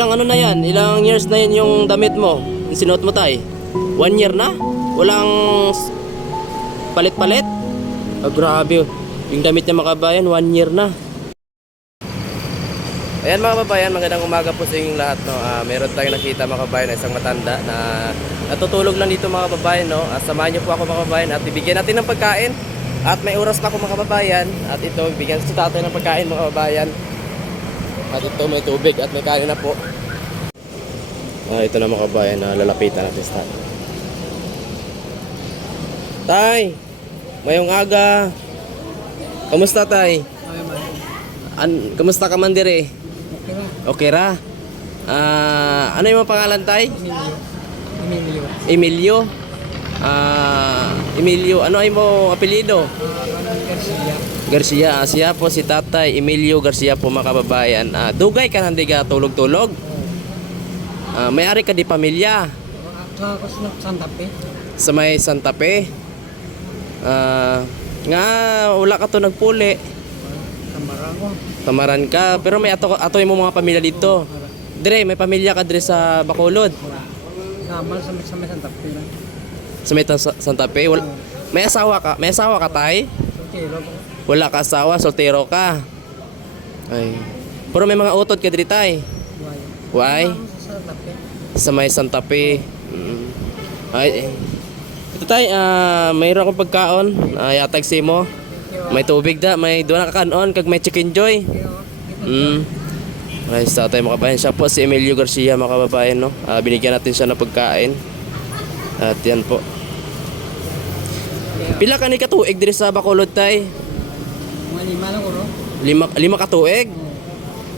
Ilang ano na yan? Ilang years na yan yung damit mo? Sinuot mo tay? One year na? Walang palit-palit? Ah, grabe. Yung damit niya makabayan, one year na. Ayan mga kababayan, magandang umaga po sa inyong lahat. No? Ah, meron tayong nakita mga kababayan na isang matanda na natutulog lang dito mga kababayan. No? Ah, samahan niyo po ako mga kababayan at bibigyan natin ng pagkain. At may oras pa ako mga kababayan. At ito, bibigyan si tatay ng pagkain mga kababayan. At ito may tubig at may kanin na po. Ah, ito na mga kababayan na lalapitan natin sa tatay. Tay, mayong aga. Kamusta tay? An kamusta ka man dire? Okay ra. Ah, ano yung mga pangalan tay? Emilio. Emilio. Ah, Emilio, ano ay mo apelyido? Garcia. Garcia, ah, siya po si Tatay Emilio Garcia po mga kababayan. Ah, dugay ka hindi ka tulog-tulog. Ah, may-ari ka di pamilya Sa Santa Fe. sa may Santa Fe. Ah, nga wala ka to nagpuli. Kamara ko. Tamaran ka, pero may ato ato mo mga pamilya dito. Dire, may pamilya ka dire sa Bacolod. Kamal sa sa may Santa Fe lang. Sa may Santa Fe. Wala, may asawa ka? May asawa ka tay? Soltero ko. Wala ka asawa, soltero ka. Ay. Pero may mga utot ka dire tay. Why? Why? Sa Santa Fe. Sa may Santa Fe. Mm. Ay. Ito tay, ah, mayroon akong pagkaon. Uh, yatag si mo. May tubig da, may doon na kakanon kag may chicken joy. Mm. Ay, sa tayo mga kababayan. Siya po si Emilio Garcia mga kababayan. No? Ah, binigyan natin siya ng pagkain. At yan po. Pila ka ni katuig diri sa Bacolod tay? Mga lima lang no? Lima, lima katuig?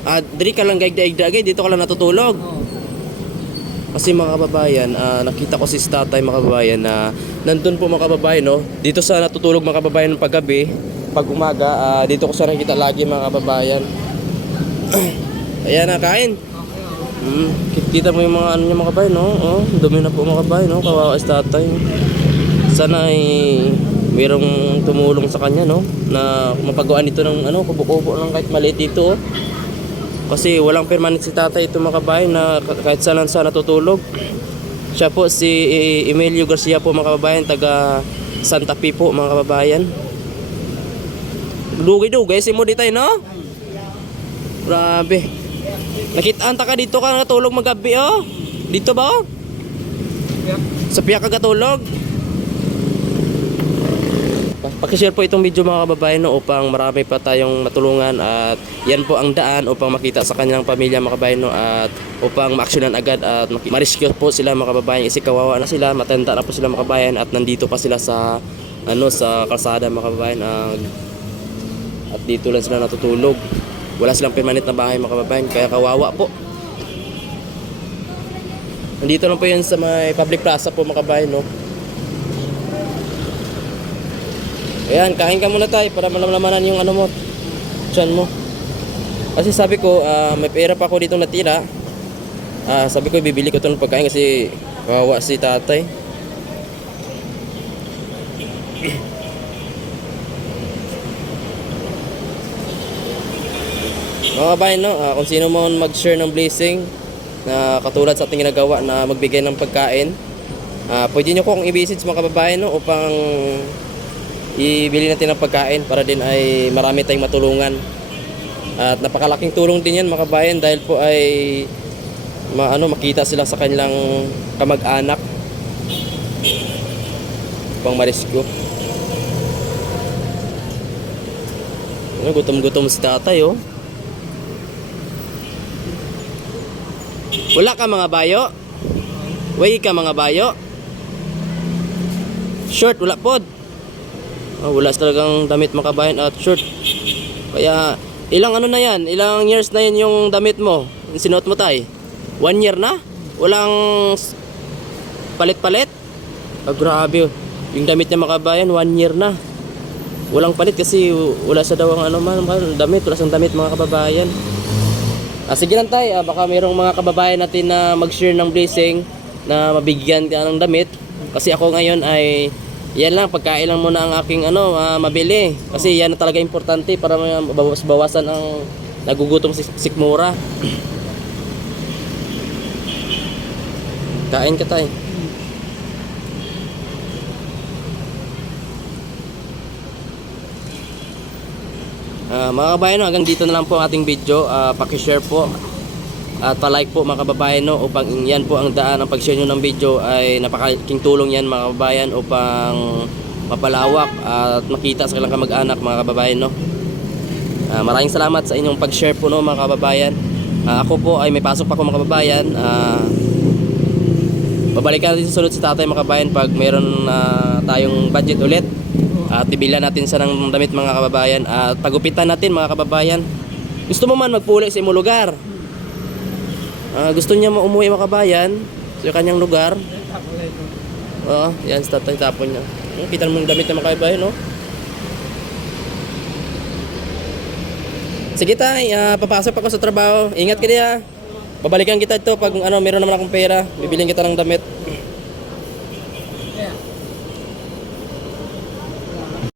At diri ka lang gaigdaig dito ka lang natutulog. Oo. Kasi mga kababayan, ah, nakita ko si tatay mga kababayan na nandun po mga kababayan, no? Dito sa natutulog mga kababayan paggabi, pag umaga, ah, dito ko siya nakita lagi mga kababayan. Ayan na, kain. Mm, kita mo yung mga ano niya mga kababayan, no? Oh, dumi na po mga kababayan, no? Kawawa si tatay. Sana ay mayroong tumulong sa kanya, no? Na mapagawa nito ng ano, kubo-kubo lang kahit maliit dito, oh. Kasi walang permanent si tatay ito mga na kahit saan saan natutulog. Siya po si Emilio Garcia po mga kababayan, taga Santa Fe po mga kababayan. Dugay-dugay si mo ditay no? Grabe. Nakitaan ta ka dito ka natulog magabi oh. Dito ba oh? Sa piya ka katulog. Pakishare po itong video mga kababayan no, upang marami pa tayong matulungan at yan po ang daan upang makita sa kanyang pamilya mga kababayan no, at upang maaksyonan agad at ma-rescue po sila mga kababayan kasi kawawa na sila, matanda na po sila mga kababayan at nandito pa sila sa ano sa kalsada mga kababayan ah, at dito lang sila natutulog. Wala silang permanent na bahay mga kababayan kaya kawawa po. Nandito lang po yun sa may public plaza po mga kababayan no. Ayan, kain ka muna tayo para malamlamanan yung ano mo, tiyan mo. Kasi sabi ko, ah, may pera pa ako dito natira. Ah, sabi ko, bibili ko ito ng pagkain kasi kawawa si tatay. Mga kabayan, no? Ah, kung sino man mag-share ng blessing na katulad sa ating ginagawa na magbigay ng pagkain, ah, pwede nyo kong i-visit mga kababayan no? upang ibili natin ng pagkain para din ay marami tayong matulungan. At napakalaking tulong din yan mga kabayan dahil po ay ma, ano, makita sila sa kanilang kamag-anak pang marescue. Ano, gutom-gutom si tatay oh. Wala ka mga bayo? Way ka mga bayo? Short, wala pod. Oh, wala talagang damit makabayan at short. Kaya ilang ano na yan? Ilang years na yan yung damit mo? Sinuot mo tay? One year na? Walang palit-palit? Ah, grabe. Yung damit niya makabayan, one year na. Walang palit kasi wala sa daw ang ano man, man, damit. Wala sa damit mga kababayan. Ah, sige lang tay, ah, baka mayroong mga kababayan natin na mag-share ng blessing na mabigyan ka ng damit. Kasi ako ngayon ay yan lang, pagkain lang muna ang aking ano, ah, mabili. Kasi yan na talaga importante para mabawas-bawasan ang nagugutom si sikmura. Kain ka tay. Ah, mga kabayan, hanggang dito na lang po ang ating video. Ah, paki-share po at pa-like po mga kababayan no, upang yan po ang daan ng pag-share nyo ng video ay napakaking tulong yan mga kababayan upang mapalawak at makita sa kailang kamag-anak mga kababayan no. Ah, maraming salamat sa inyong pag-share po no mga kababayan. Ah, ako po ay may pasok pa ako mga kababayan. Ah, babalikan natin sa sunod si tatay mga kababayan pag meron na tayong budget ulit. At bibilan natin sa ng damit mga kababayan at pagupitan natin mga kababayan. Gusto mo man magpuli sa imong lugar. Ah, gusto niya umuwi mga kabayan sa kanyang lugar. Tapos ito. Oo, yan tatay tapon niya. Hmm, Kita mo yung damit ng mga kababayan, no? Sige tay, ah, papasok ako sa trabaho. Ingat ka diya. Babalikan kita ito pag ano, meron naman akong pera. Bibiling kita ng damit.